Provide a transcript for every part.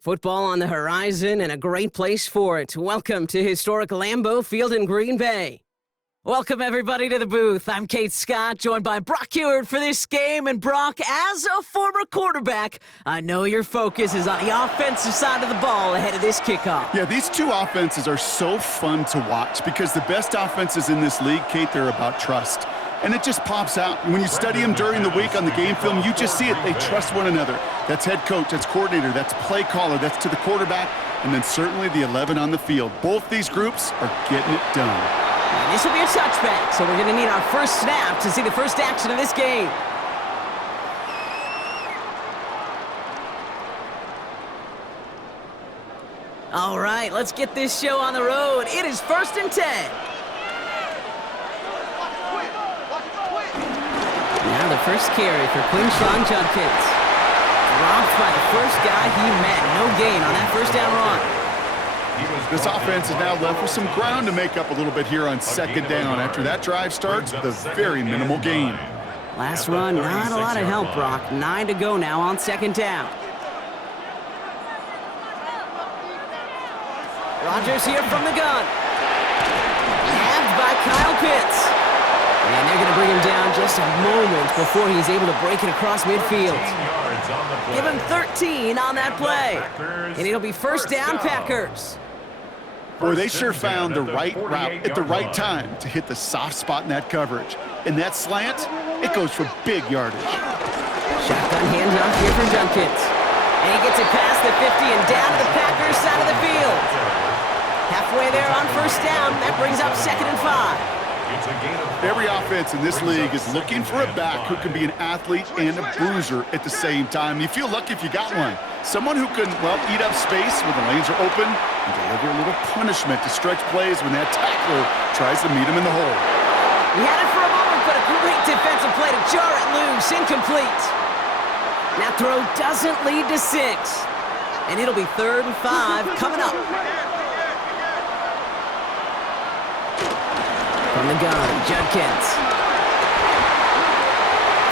Football on the horizon and a great place for it. Welcome to historic Lambeau Field in Green Bay. Welcome, everybody, to the booth. I'm Kate Scott, joined by Brock Ewert for this game. And Brock, as a former quarterback, I know your focus is on the offensive side of the ball ahead of this kickoff. Yeah, these two offenses are so fun to watch because the best offenses in this league, Kate, they're about trust. And it just pops out. When you study them during the week on the game film, you just see it. They trust one another. That's head coach, that's coordinator, that's play caller, that's to the quarterback, and then certainly the 11 on the field. Both these groups are getting it done. And this will be a touchback, so we're going to need our first snap to see the first action of this game. All right, let's get this show on the road. It is 1st and 10. Now the first carry for Quinshawn Judkins. Dropped by the first guy he met. No gain on that first down run. This offense is now left with some ground to make up a little bit here on 2nd down. After that drive starts with a very minimal gain. Last run, not a lot of help, Brock. 9 to go now on 2nd down. Rodgers here from the gun. Nabbed by Kyle Pitts. And they're going to bring him down just a moment before he's able to break it across midfield. Give him 13 on that play. And it'll be 1st down, Packers. Boy, they sure found the right route at the right time to hit the soft spot in that coverage. And that slant, it goes for big yardage. Shotgun handoff here for Judkins. And he gets it past the 50 and down to the Packers side of the field. Halfway there on 1st down. That brings up 2nd and 5. Every offense in this league is looking for a back who can be an athlete and a bruiser at the same time. You feel lucky if you got one. Someone who can, well, eat up space when the lanes are open and deliver a little punishment to stretch plays when that tackler tries to meet him in the hole. He had it for a moment, but a great defensive play to jar it loose. Incomplete. That throw doesn't lead to 6. And it'll be 3rd and 5 coming up. From the gun, Judkins.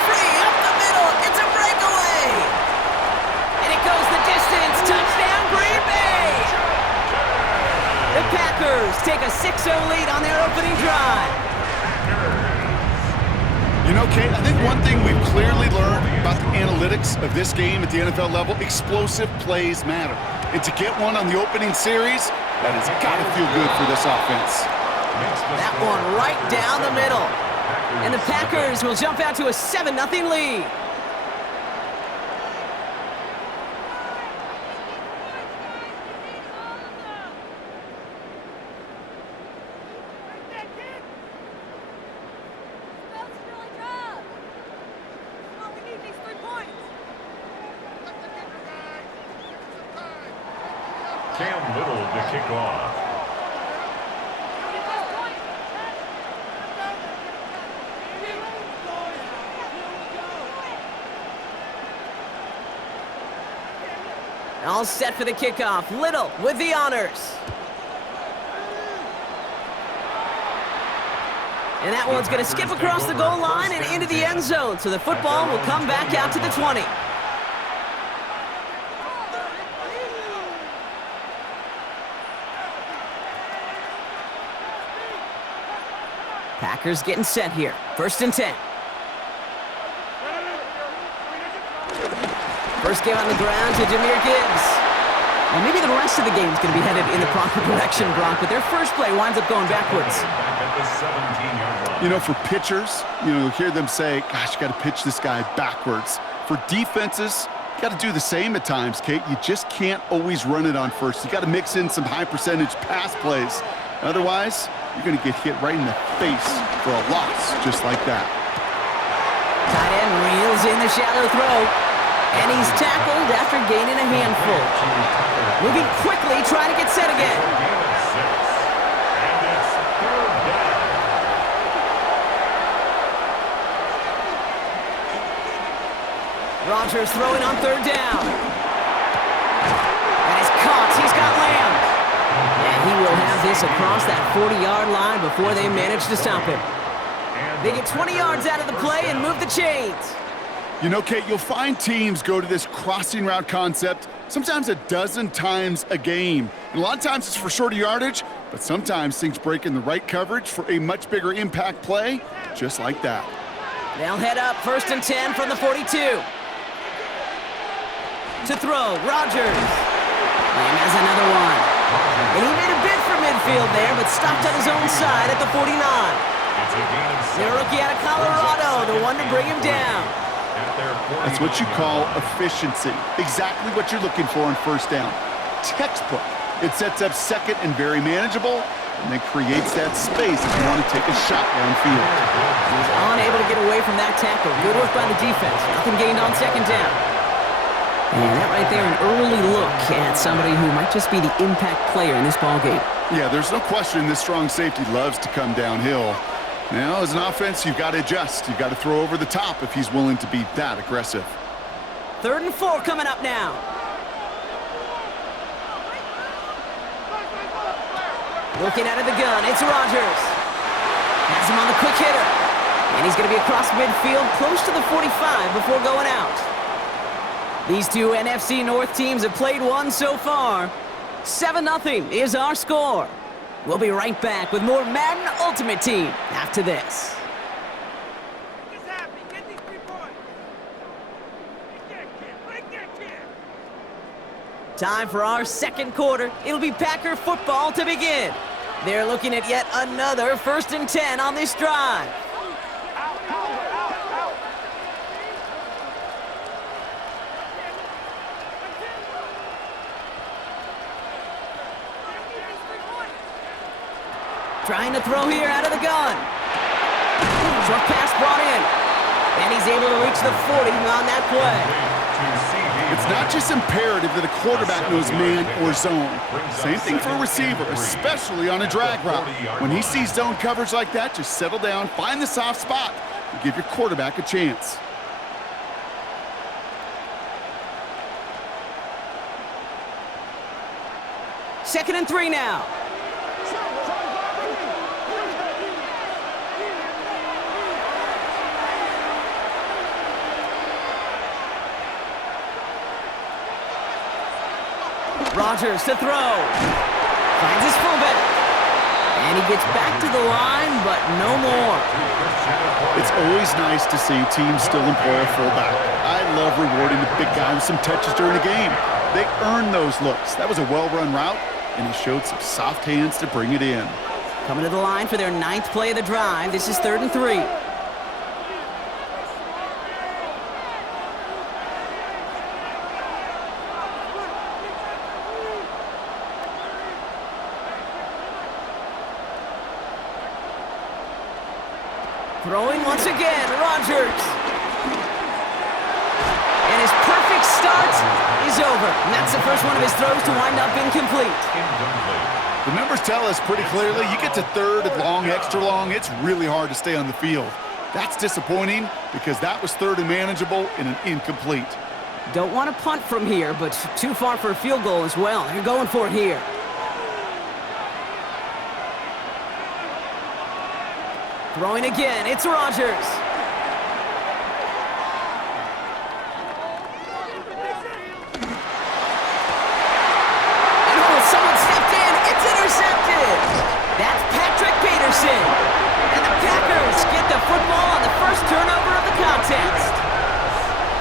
Free up the middle. It's a breakaway. And it goes the distance. Touchdown, Green Bay. The Packers take a 6-0 lead on their opening drive. You know, Kate, I think one thing we've clearly learned about the analytics of this game at the NFL level, explosive plays matter. And to get one on the opening series, that has got to feel good for this offense. That one right down the middle. And the Packers will jump out to a 7-0 lead. Cam Little to kick off. All set for the kickoff. Little with the honors. And that one's going to skip across the goal line and into the end zone. So the football will come back out to the 20. Packers getting set here. 1st and 10. First game on the ground to Jahmyr Gibbs. And maybe the rest of the game is going to be headed in the proper direction, Brock, but their first play winds up going backwards. You know, for pitchers, you hear them say, gosh, you got to pitch this guy backwards. For defenses, you got to do the same at times, Kate. You just can't always run it on first. You got to mix in some high-percentage pass plays. Otherwise, you're going to get hit right in the face for a loss just like that. Tight end reels in the shallow throw. And he's tackled after gaining a handful. Moving quickly, trying to get set again. Rodgers throwing on 3rd down. And he's caught. He's got Lamb. And he will have this across that 40-yard line before they manage to stop him. They get 20 yards out of the play and move the chains. You know, Kate, you'll find teams go to this crossing route concept sometimes a dozen times a game. And a lot of times it's for shorter yardage, but sometimes things break in the right coverage for a much bigger impact play, just like that. They'll head up 1st and 10 from the 42. To throw, Rodgers. And has another one. And he made a bid for midfield there, but stopped on his own side at the 49. The rookie out of Colorado, the one to bring him down. That's what you call efficiency. Exactly what you're looking for on first down. Textbook. It sets up second and very manageable, and then creates that space if you want to take a shot downfield. He's unable to get away from that tackle. Good work by the defense. Nothing gained on 2nd down. And that right there, an early look at somebody who might just be the impact player in this ballgame. Yeah, there's no question this strong safety loves to come downhill. Now, as an offense, you've got to adjust. You've got to throw over the top if he's willing to be that aggressive. 3rd and 4 coming up now. Looking out of the gun, it's Rodgers. Has him on the quick hitter. And he's going to be across midfield, close to the 45 before going out. These two NFC North teams have played one so far. 7-0 is our score. We'll be right back with more Madden Ultimate Team after this. Time for our 2nd quarter. It'll be Packer football to begin. They're looking at yet another 1st and 10 on this drive. Trying to throw here out of the gun. Short pass brought in. And he's able to reach the 40 on that play. It's not just imperative that a quarterback knows man or zone. Same thing for a receiver, especially on a drag route. When he sees zone coverage like that, just settle down, find the soft spot, and give your quarterback a chance. Second and 3 now. Rodgers to throw. Finds his fullback. And he gets back to the line, but no more. It's always nice to see teams still employ a fullback. I love rewarding the big guy with some touches during a game. They earn those looks. That was a well-run route, and he showed some soft hands to bring it in. Coming to the line for their 9th play of the drive. This is 3rd and 3. Throwing once again, Rodgers. And his perfect start is over. And that's the first one of his throws to wind up incomplete. The numbers tell us pretty clearly, you get to 3rd and long, extra long, it's really hard to stay on the field. That's disappointing because that was 3rd and manageable and an incomplete. Don't want to punt from here, but too far for a field goal as well. They're going for it here. Throwing again, it's Rodgers. And someone stepped in, it's intercepted. That's Patrick Peterson. And the Packers get the football on the first turnover of the contest.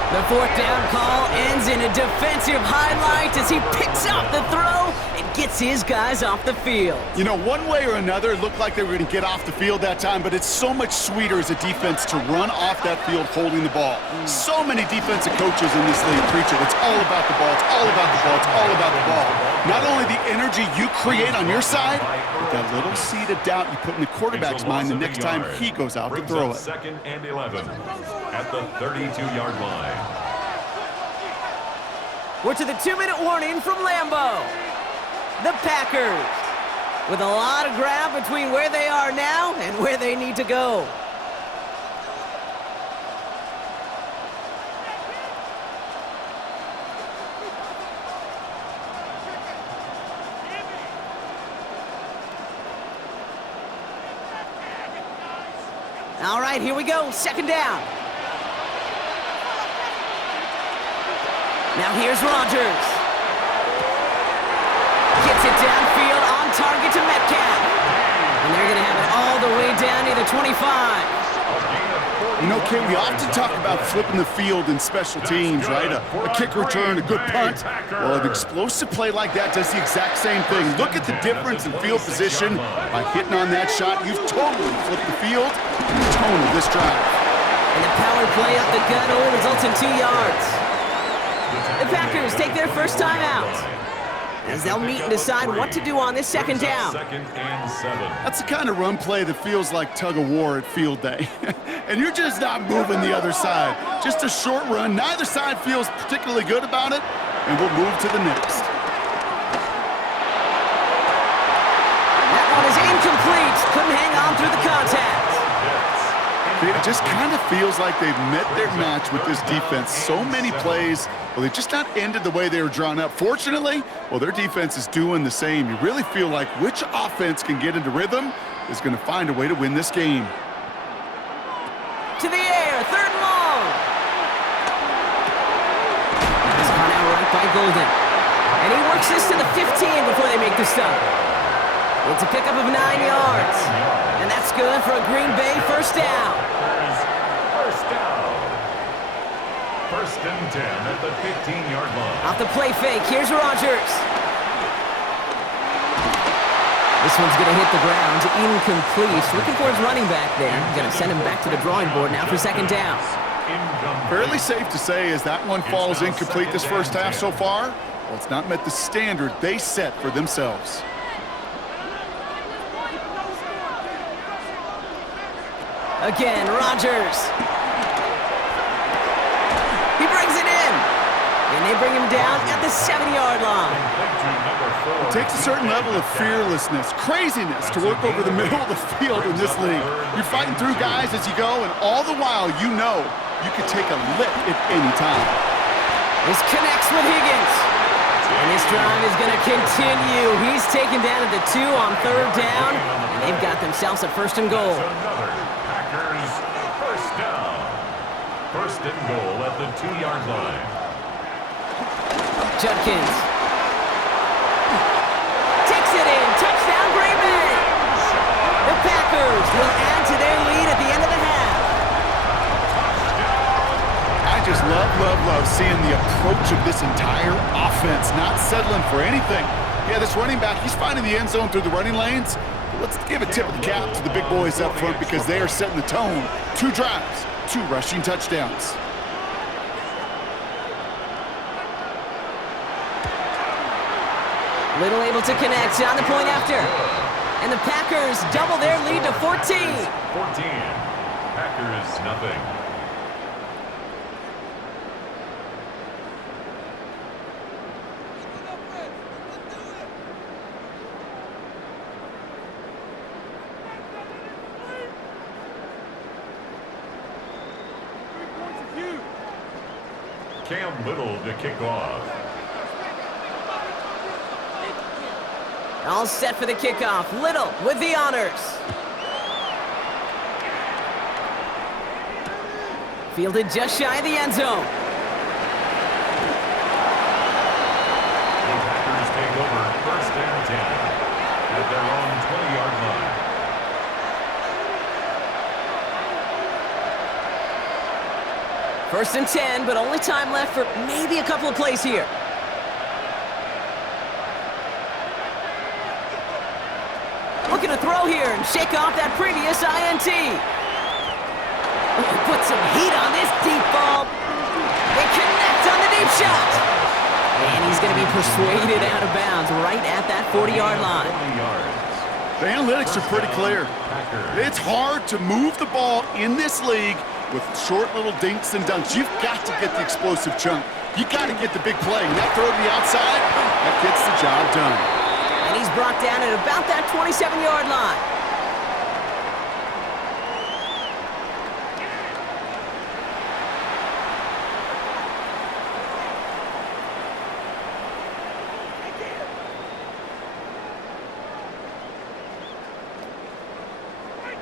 The 4th down call ends in a defensive highlight as he picks up the throw and gets his guys off the field. You know, one way or another, it looked like they were going to get off the field that time, but it's so much sweeter as a defense to run off that field holding the ball. So many defensive coaches in this league preach it. It's all about the ball. It's all about the ball. It's all about the ball. Not only the energy you create on your side, but that little seed of doubt you put in the quarterback's mind the next time he goes out to throw it. 2nd and 11 at the 32-yard line. We're to the 2-minute warning from Lambeau. The Packers with a lot of ground between where they are now and where they need to go. All right, here we go. 2nd down. Now here's Rodgers. And they're going to have it all the way down to the 25. You know, Kate, we often talk about flipping the field in special teams, right? A kick return, a good punt. Well, an explosive play like that does the exact same thing. Look at the difference in field position. By hitting on that shot, you've totally flipped the field and the tone of this drive. And the power play up the gut only results in 2 yards. The Packers take their first time out, as they'll meet and decide what to do on this second down. Second and 7. That's the kind of run play that feels like tug-of-war at field day. And you're just not moving the other side. Just a short run. Neither side feels particularly good about it, and we'll move to the next. That one is incomplete. Couldn't hang on through the contact. It just kind of feels like they've met their match with this defense. So many plays, well, they've just not ended the way they were drawn up. Fortunately, well, their defense is doing the same. You really feel like which offense can get into rhythm is going to find a way to win this game. To the air, 3rd and long. It's gone out right by Golden. And he works this to the 15 before they make the stop. It's a pickup of 9 yards. And that's good for a Green Bay first down. First down. First and 10 at the 15-yard line. Off the play fake, here's Rodgers. This one's going to hit the ground, incomplete. Looking for his running back there. Going to send him back to the drawing board now for second down. Fairly safe to say as that one falls incomplete this first half so far, well, it's not met the standard they set for themselves. Again, Rodgers. He brings it in. And they bring him down at the 7-yard line. It takes a certain level of fearlessness, craziness to work over the middle of the field in this league. You're fighting through guys as you go, and all the while you know you could take a lick at any time. This connects with Higgins. And this drive is going to continue. He's taken down at the 2 on 3rd down, and they've got themselves a 1st and goal. Packers first down. 1st and goal at the 2-yard line. Judkins takes it in. Touchdown, Green Bay. The Packers will add to their lead at the end of the half. I just love seeing the approach of this entire offense, not settling for anything. Yeah, this running back, he's finding the end zone through the running lanes. But let's give a tip of the cap to the big boys up front because they are setting the tone. 2 drives, 2 rushing touchdowns. Little able to connect on the point after. And the Packers double their lead to 14. 14. Packers nothing. Cam Little to kick off. All set for the kickoff. Little with the honors. Fielded just shy of the end zone. The Packers take over 1st and 10 at their own 20-yard line. First and 10, but only time left for maybe a couple of plays here. Looking to throw here and shake off that previous INT. Put some heat on this deep ball. They connect on the deep shot. And he's going to be persuaded out of bounds right at that 40-yard line. The analytics are pretty clear. It's hard to move the ball in this league with short little dinks and dunks. You've got to get the explosive chunk. You got to get the big play. And that throw to the outside, that gets the job done. And he's brought down at about that 27-yard line.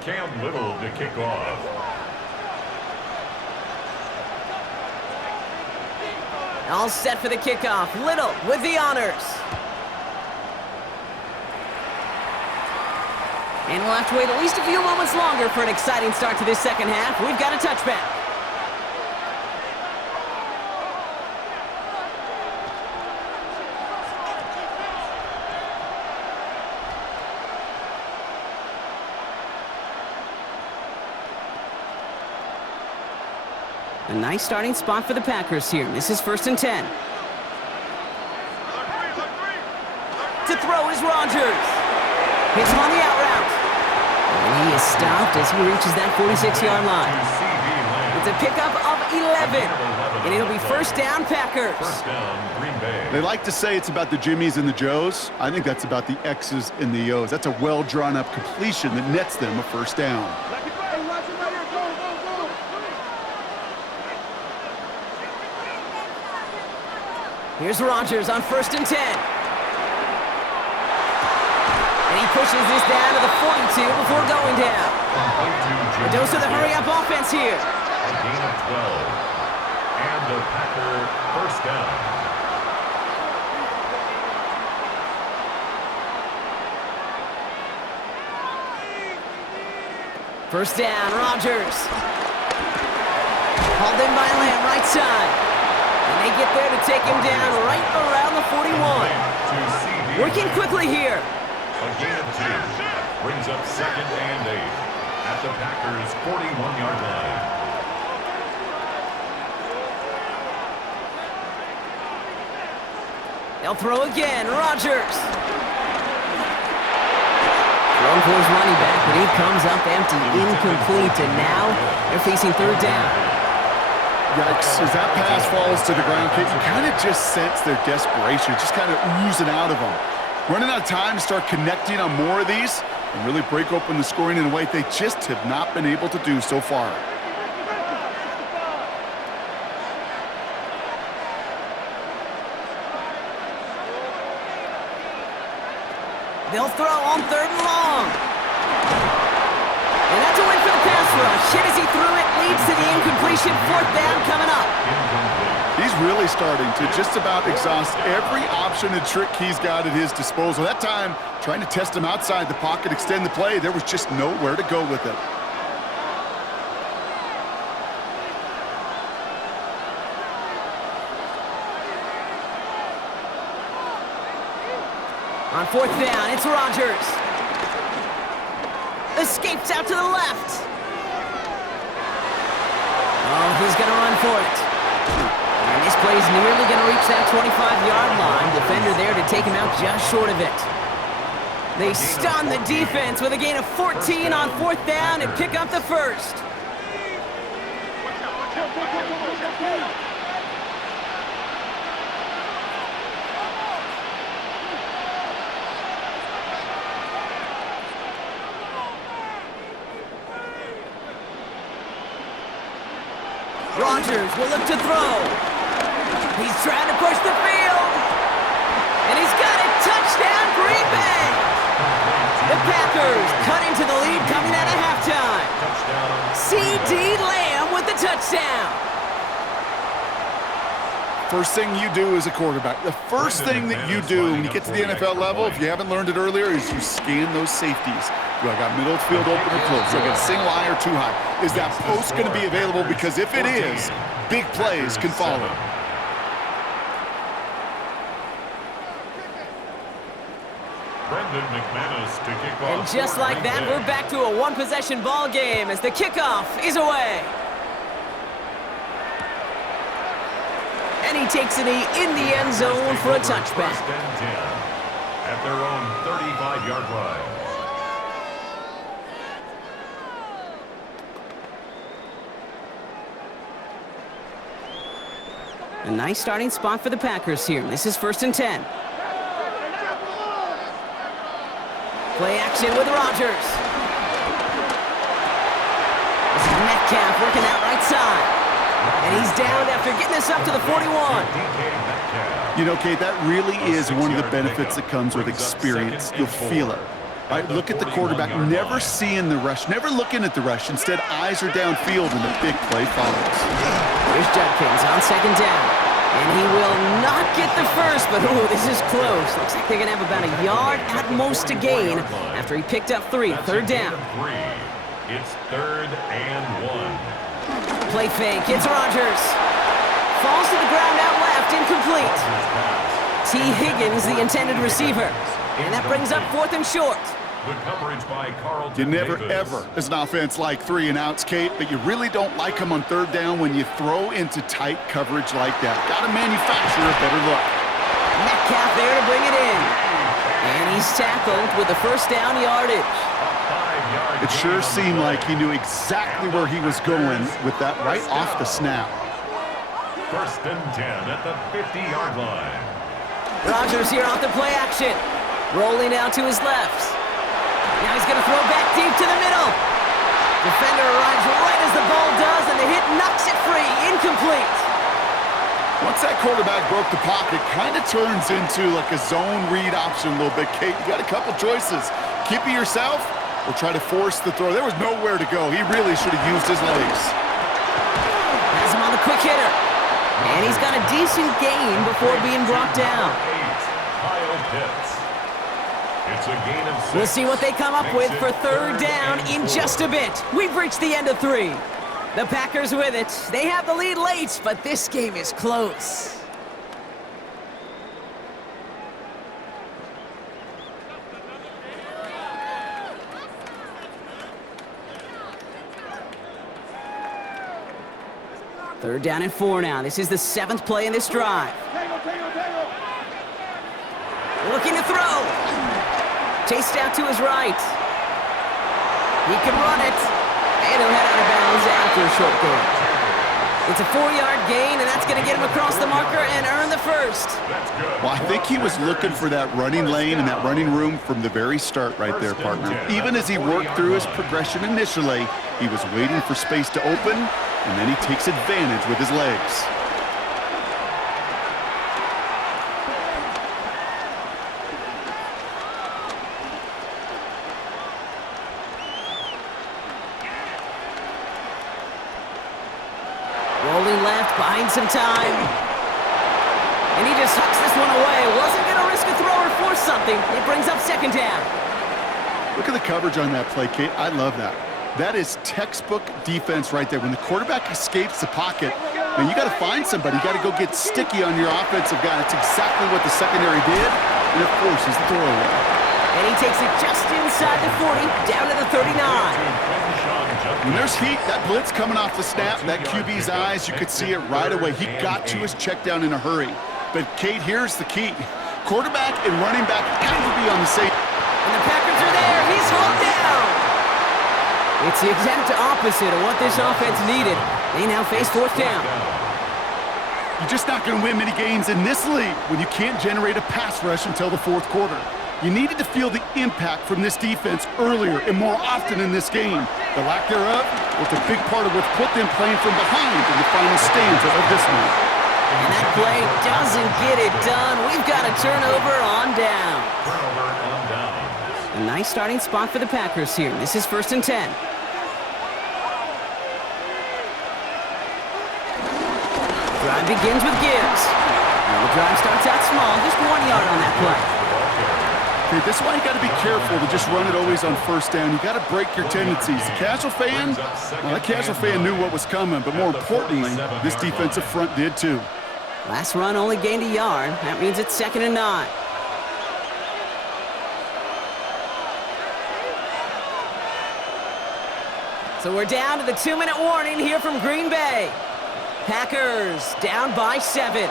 Cam Little to kick off. All set for the kickoff. Little with the honors. And we'll have to wait at least a few moments longer for an exciting start to this second half. We've got a touchback. A nice starting spot for the Packers here. This is 1st and 10. To throw is Rodgers. Hits him on the out route. And he is stopped as he reaches that 46-yard line. It's a pickup of 11. And it'll be 1st down, Packers. First down, Green Bay. They like to say it's about the Jimmies and the Joes. I think that's about the X's and the O's. That's a well-drawn-up completion that nets them a 1st down. Here's Rodgers on 1st and 10. And he pushes this down to the 42 before going down. A dose of the hurry-up offense here. A gain of 12. And a Packer 1st down. First down, Rodgers. Hauled in by Lamb, right side. And they get there to take him down right around the 41. Working quickly here. A gain of 2. Brings up 2nd and 8 at the Packers' 41-yard line. They'll throw again. Rodgers. Thrown for his running back, but he comes up empty, incomplete, and now they're facing 3rd down. Yikes, as that pass falls to the ground, Kate, you kind of just sense their desperation, just kind of oozing out of them. Running out of time to start connecting on more of these and really break open the scoring in a way they just have not been able to do so far. They'll throw on 3rd and long. And that's a win for the pass rush. Hit as he threw it, leads to the incompletion. 4th down coming up. He's really starting to just about exhaust every option and trick he's got at his disposal. That time, trying to test him outside the pocket, extend the play, there was just nowhere to go with it. On 4th down, it's Rodgers. Escapes out to the left. Oh, he's going to run for it. And this play is nearly going to reach that 25-yard line. Defender there to take him out just short of it. They stun the defense with a gain of 14 on 4th down and pick up the 1st. Rodgers will look to throw. He's trying to push the field. And he's got it. Touchdown, Green Bay. The Packers cut into the lead coming out of halftime. C.D. Lamb with the touchdown. First thing you do as a quarterback, the first thing that you do when you get to the NFL level, if you haven't learned it earlier, is you scan those safeties. Do I got middle field open or close? Do I got single high or too high? Is that post going to be available? Because if it is, big plays can follow. And just like that, we're back to a one-possession ball game as the kickoff is away. And he takes it in the end zone for a touchback. First and 10 at their own 35-yard line. A nice starting spot for the Packers here. This is 1st and 10. Play action with Rodgers. This is Metcalf working that right side. And he's down after getting this up to the 41. You know, Kate, that really is one of the benefits that comes with experience. You'll feel it. Right? Look at the quarterback, never seeing the rush, never looking at the rush. Instead, eyes are downfield and the big play follows. Here's Judkins on 2nd down. And he will not get the first, but ooh, this is close. Looks like they're going to have about a yard at most to gain after he picked up 3. Third down. It's 3rd and 1. Play fake. It's Rodgers. Falls to the ground out left. Incomplete. T. Higgins, the intended receiver. And that brings up 4th and short. The coverage by Carlton You never, Davis. ever, as an offense, like 3 and outs, Kate, but you really don't like them on 3rd down when you throw into tight coverage like that. Got to manufacture a better look. Metcalf there to bring it in. And he's tackled with the first down yardage. It sure seemed like he knew exactly where he was going with that right off the snap. 1st and 10 at the 50-yard line. Rodgers here off the play action. Rolling out to his left. Now he's going to throw back deep to the middle. Defender arrives right as the ball does, and the hit knocks it free. Incomplete. Once that quarterback broke the pocket, kind of turns into like a zone read option a little bit, Kate. You got a couple choices. Keep it yourself or try to force the throw. There was nowhere to go. He really should have used his legs. Has him on the quick hitter. And he's got a decent gain before being brought down. Kyle Pitts. It's a gain of 6. We'll see what they come up with for 3rd down in just a bit. We've reached the end of 3. The Packers with it. They have the lead late, but this game is close. Third down and 4 now. This is the 7th play in this drive. Looking to throw. Chased out to his right. He can run it. And he'll head out of bounds after a short gain. It's a 4-yard gain, and that's going to get him across the marker and earn the first. Well, I think he was looking for that running lane and that running room from the very start right there, partner. Even as he worked through his progression initially, he was waiting for space to open, and then he takes advantage with his legs. Rolling left, buying some time. And he just hucks this one away. Wasn't going to risk a throw or force something. It brings up 2nd down. Look at the coverage on that play, Kate. I love that. That is textbook defense right there. When the quarterback escapes the pocket, man, you got to find somebody. You got to go get sticky on your offensive guy. That's exactly what the secondary did, and it forces the throw away. And he takes it just inside the 40, down to the 39. When there's heat, that blitz coming off the snap, that QB's eyes, you could see it right away. He got to his check down in a hurry. But, Kate, here's the key. Quarterback and running back have to be on the same. And the Packers are there. He's hauled down. It's the exact opposite of what this offense needed. They now face 4th down. You're just not going to win many games in this league when you can't generate a pass rush until the 4th quarter. You needed to feel the impact from this defense earlier and more often in this game. The lack thereof was a big part of what put them playing from behind in the final stanza of this one. And that play doesn't get it done. We've got a turnover on down. A nice starting spot for the Packers here. This is 1st and 10. Drive begins with Gibbs. Now the drive starts out small, just 1 yard on that play. Okay, this is why you got to be careful to just run it always on 1st down. You got to break your tendencies. The casual fan, well, that casual fan knew what was coming, but more importantly, this defensive front did too. Last run only gained a yard. That means it's 2nd and 9. So we're down to the 2-minute warning here from Green Bay. Packers down by 7.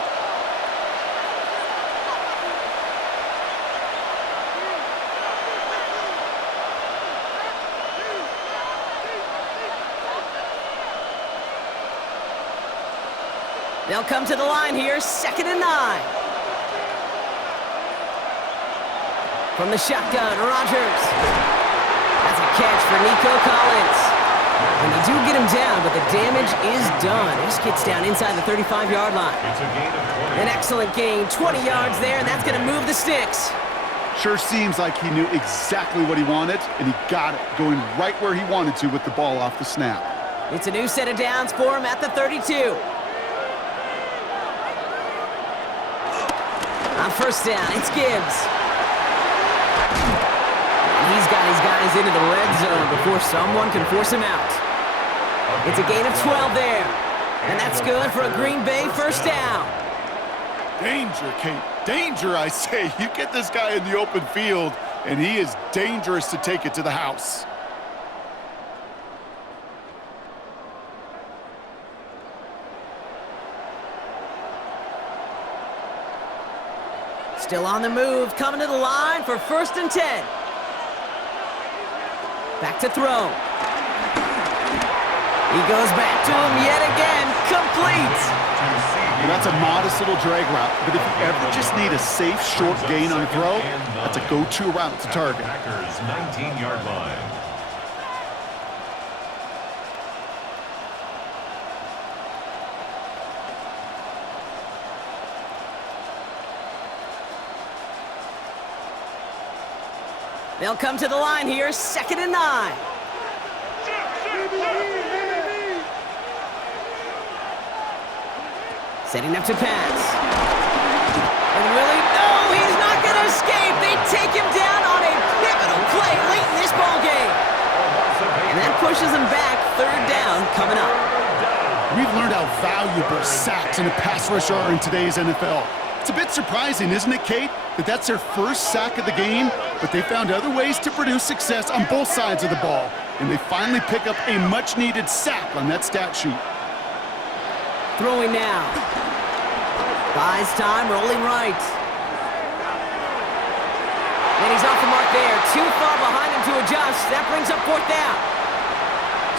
They'll come to the line here, 2nd and 9. From the shotgun, Rodgers. That's a catch for Nico Collins. And they do get him down, but the damage is done. This gets down inside the 35-yard line. It's a gain of 20. An excellent gain, 20 yards there, and that's going to move the sticks. Sure seems like he knew exactly what he wanted, and he got it, going right where he wanted to with the ball off the snap. It's a new set of downs for him at the 32. first down. It's Gibbs. He's got his guys into the red zone before someone can force him out. It's a gain of 12 there. And that's good for a Green Bay first down. Danger, Kate. Danger, I say. You get this guy in the open field, and he is dangerous to take it to the house. Still on the move, coming to the line for 1st and 10. Back to throw. He goes back to him yet again, complete. Well, that's a modest little drag route, but if you ever just need a safe, short gain on a throw, that's a go-to route to target. Packers 19-yard line. They'll come to the line here, 2nd and 9. Setting up to pass. And Willie, no, he's not going to escape. They take him down on a pivotal play late in this ball game. And that pushes him back, 3rd down coming up. We've learned how valuable sacks and a pass rush are in today's NFL. It's a bit surprising, isn't it, Kate, that that's their first sack of the game, but they found other ways to produce success on both sides of the ball, and they finally pick up a much-needed sack on that stat sheet. Throwing now. Buys time, rolling right. And he's off the mark there. Too far behind him to adjust. That brings up 4th down.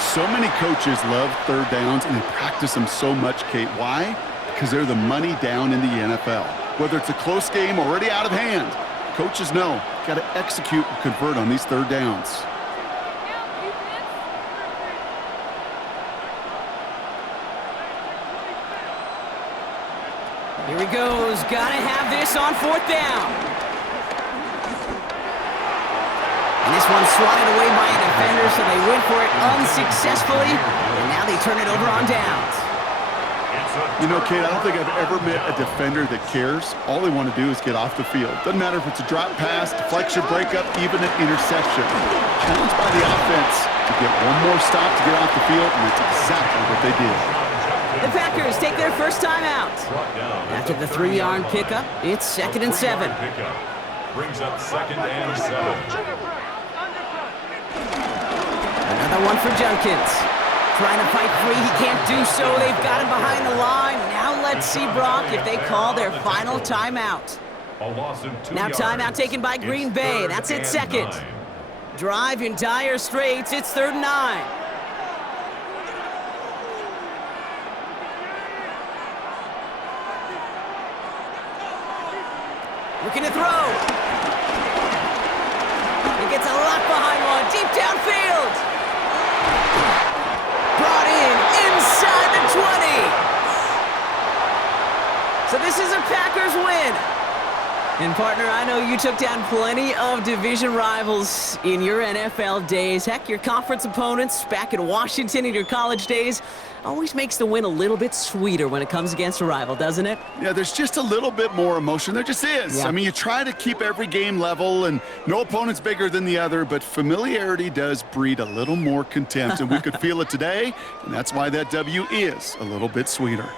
So many coaches love 3rd downs, and they practice them so much, Kate. Why? Because they're the money down in the NFL. Whether it's a close game already out of hand, coaches know, got to execute and convert on these 3rd downs. Here he goes. Gotta have this on 4th down. And this one's swatted away by a defender, so they went for it unsuccessfully. And now they turn it over on downs. You know, Kate, I don't think I've ever met a defender that cares. All they want to do is get off the field. Doesn't matter if it's a drop pass, deflection, breakup, even an interception. Challenged by the offense to get one more stop to get off the field, and that's exactly what they did. The Packers take their first time out. After the 3-yard pickup, it's 2nd and 7. Brings up 2nd and 7. Another one for Junkins. Trying to fight free, he can't do so. They've got him behind the line. Now let's see, Brock, if they call their final timeout. Now timeout taken by Green Bay. That's it, 2nd. Drive in dire straits. It's 3rd and 9. Looking to throw. He gets a lot behind one. Deep downfield. Brought in inside the 20. So this is a Packers win. And partner, I know you took down plenty of division rivals in your NFL days. Heck, your conference opponents back in Washington in your college days always makes the win a little bit sweeter when it comes against a rival, doesn't it? Yeah, there's just a little bit more emotion. There just is. Yeah. I mean, you try to keep every game level, and no opponent's bigger than the other, but familiarity does breed a little more contempt, and we could feel it today, and that's why that W is a little bit sweeter.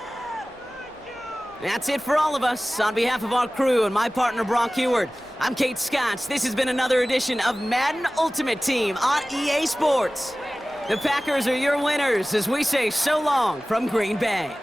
That's it for all of us. On behalf of our crew and my partner, Brock Heward, I'm Kate Scott. This has been another edition of Madden Ultimate Team on EA Sports. The Packers are your winners as we say so long from Green Bay.